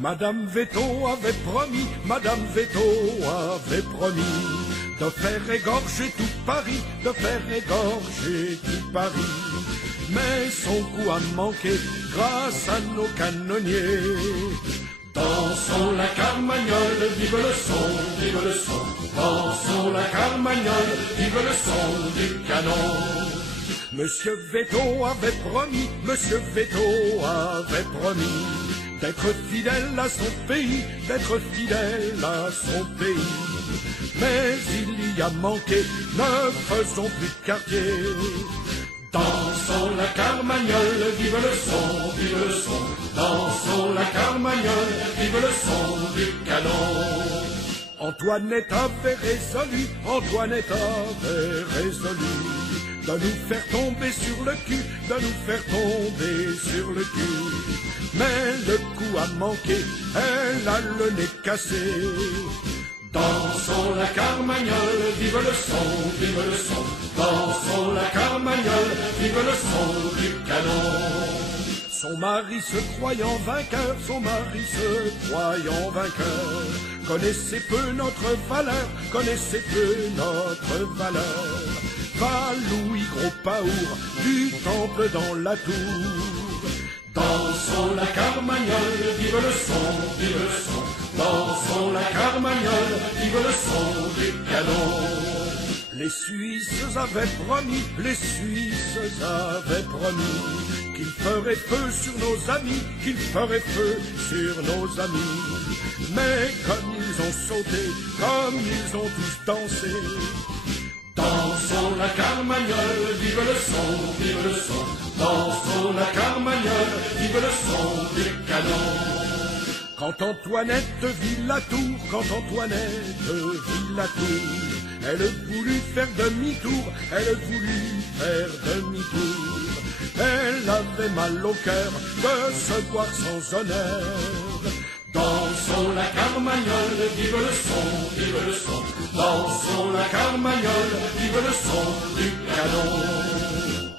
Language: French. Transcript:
Madame Veto avait promis, Madame Veto avait promis de faire égorger tout Paris, de faire égorger tout Paris. Mais son coup a manqué grâce à nos canonniers. Dansons la carmagnole, vive le son, vive le son. Dansons la carmagnole, vive le son du canon. Monsieur Veto avait promis, Monsieur Veto avait promis d'être fidèle à son pays, d'être fidèle à son pays. Mais il y a manqué, ne faisons plus de quartier. Dansons la carmagnole, vive le son, vive le son. Dansons la carmagnole, vive le son du canon. Antoinette avait résolu, Antoinette avait résolu de nous faire tomber sur le cul, de nous faire tomber sur le cul. Mais le coup a manqué, elle a le nez cassé. Dansons la carmagnole, vive le son, vive le son. Dansons la carmagnole, vive le son du canon. Son mari se croyant vainqueur, son mari se croyant vainqueur, connaissait peu notre valeur, connaissait peu notre valeur. Va Louis Gros Paour du temple dans la tour. Dansons la carmagnole, vive le son, vive le son. Dansons la carmagnole, vive le son du canon. Les Suisses avaient promis, les Suisses avaient promis qu'ils feraient feu sur nos amis, qu'ils feraient feu sur nos amis. Mais comme ils ont sauté, comme ils ont tous dansé, dansons la carmagnole, vive le son, vive le son. Dansons la carmagnole, vive le son du canon. Quand Antoinette vit la tour, quand Antoinette vit la tour, elle voulut faire demi-tour, elle voulut faire demi-tour. Elle avait mal au cœur de se voir sans honneur. Dansons la carmagnole, vive le son, vive le son. Dansons la carmagnole, vive le son du canon.